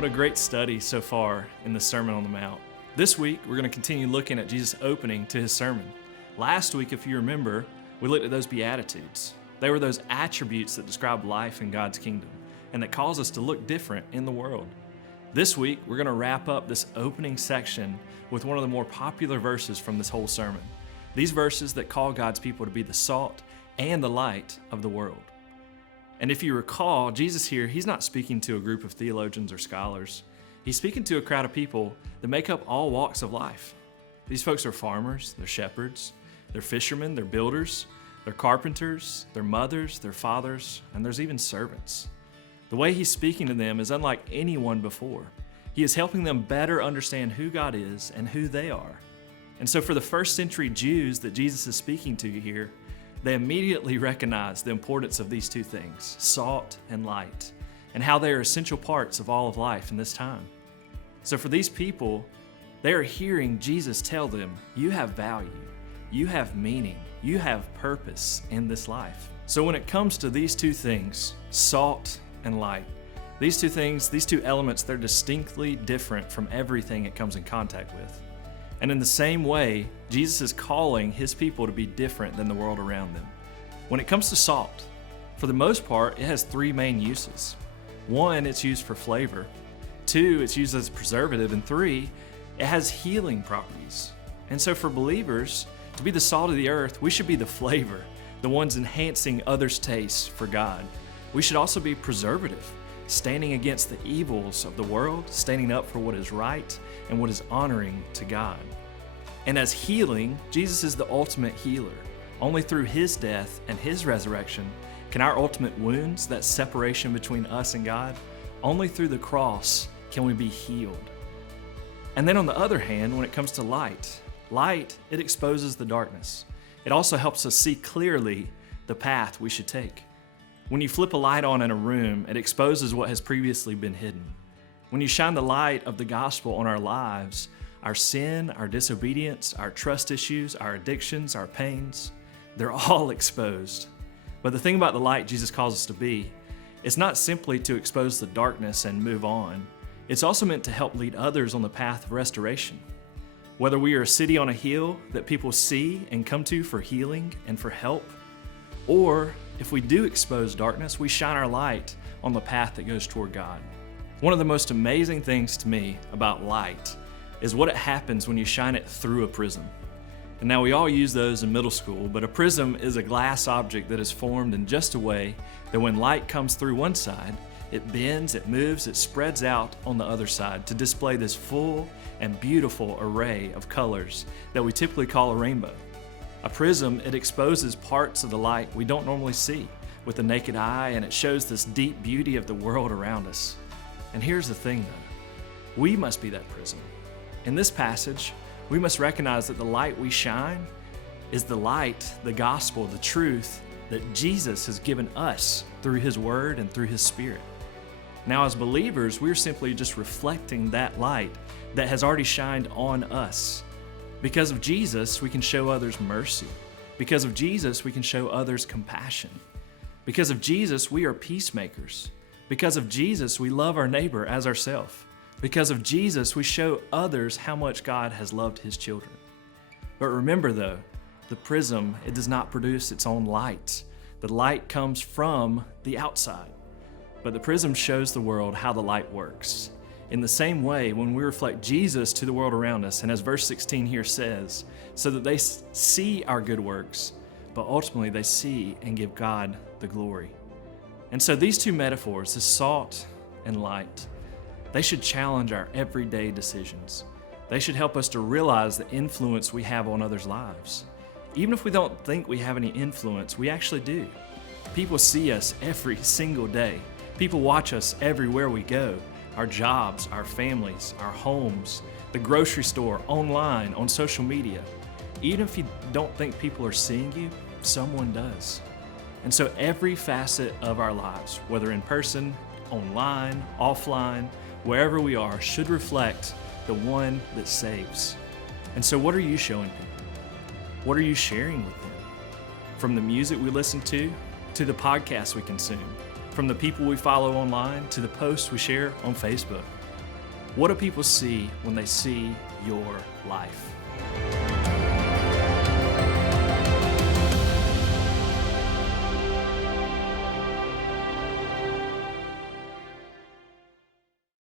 What a great study so far in the Sermon on the Mount. This week, we're going to continue looking at Jesus' opening to his sermon. Last week, if you remember, we looked at those Beatitudes. They were those attributes that describe life in God's kingdom and that cause us to look different in the world. This week, we're going to wrap up this opening section with one of the more popular verses from this whole sermon. These verses that call God's people to be the salt and the light of the world. And if you recall, Jesus here, he's not speaking to a group of theologians or scholars. He's speaking to a crowd of people that make up all walks of life. These folks are farmers, they're shepherds, they're fishermen, they're builders, they're carpenters, they're mothers, they're fathers, and there's even servants. The way he's speaking to them is unlike anyone before. He is helping them better understand who God is and who they are. And so for the first century Jews that Jesus is speaking to here, they immediately recognize the importance of these two things, salt and light, and how they are essential parts of all of life in this time. So for these people, they are hearing Jesus tell them, you have value, you have meaning, you have purpose in this life. So when it comes to these two things, salt and light, these two elements, they're distinctly different from everything it comes in contact with. And in the same way, Jesus is calling his people to be different than the world around them. When it comes to salt, for the most part, it has three main uses. One, it's used for flavor. Two, it's used as a preservative. And three, it has healing properties. And so for believers, to be the salt of the earth, we should be the flavor, the ones enhancing others' tastes for God. We should also be preservative, standing against the evils of the world, standing up for what is right and what is honoring to God. And as healing, Jesus is the ultimate healer. Only through his death and his resurrection can our ultimate wounds, that separation between us and God, only through the cross can we be healed. And then on the other hand, when it comes to light, it exposes the darkness. It also helps us see clearly the path we should take. When you flip a light on in a room, it exposes what has previously been hidden. When you shine the light of the gospel on our lives, our sin, our disobedience, our trust issues, our addictions, our pains, they're all exposed. But the thing about the light Jesus calls us to be, it's not simply to expose the darkness and move on. It's also meant to help lead others on the path of restoration. Whether we are a city on a hill that people see and come to for healing and for help, or if we do expose darkness, we shine our light on the path that goes toward God. One of the most amazing things to me about light is what it happens when you shine it through a prism. And now we all use those in middle school, but a prism is a glass object that is formed in just a way that when light comes through one side, it bends, it moves, it spreads out on the other side to display this full and beautiful array of colors that we typically call a rainbow. A prism, it exposes parts of the light we don't normally see with the naked eye, and it shows this deep beauty of the world around us. And here's the thing though, we must be that prism. In this passage, we must recognize that the light we shine is the light, the gospel, the truth that Jesus has given us through his word and through his spirit. Now as believers, we're simply just reflecting that light that has already shined on us. Because of Jesus, we can show others mercy. Because of Jesus, we can show others compassion. Because of Jesus, we are peacemakers. Because of Jesus, we love our neighbor as ourselves. Because of Jesus, we show others how much God has loved his children. But remember though, the prism, it does not produce its own light. The light comes from the outside. But the prism shows the world how the light works. In the same way, when we reflect Jesus to the world around us, and as verse 16 here says, so that they see our good works, but ultimately they see and give God the glory. And so these two metaphors, the salt and light, they should challenge our everyday decisions. They should help us to realize the influence we have on others' lives. Even if we don't think we have any influence, we actually do. People see us every single day. People watch us everywhere we go. Our jobs, our families, our homes, the grocery store, online, on social media. Even if you don't think people are seeing you, someone does. And so every facet of our lives, whether in person, online, offline, wherever we are, should reflect the one that saves. And so what are you showing people? What are you sharing with them? From the music we listen to the podcasts we consume, from the people we follow online to the posts we share on Facebook. What do people see when they see your life?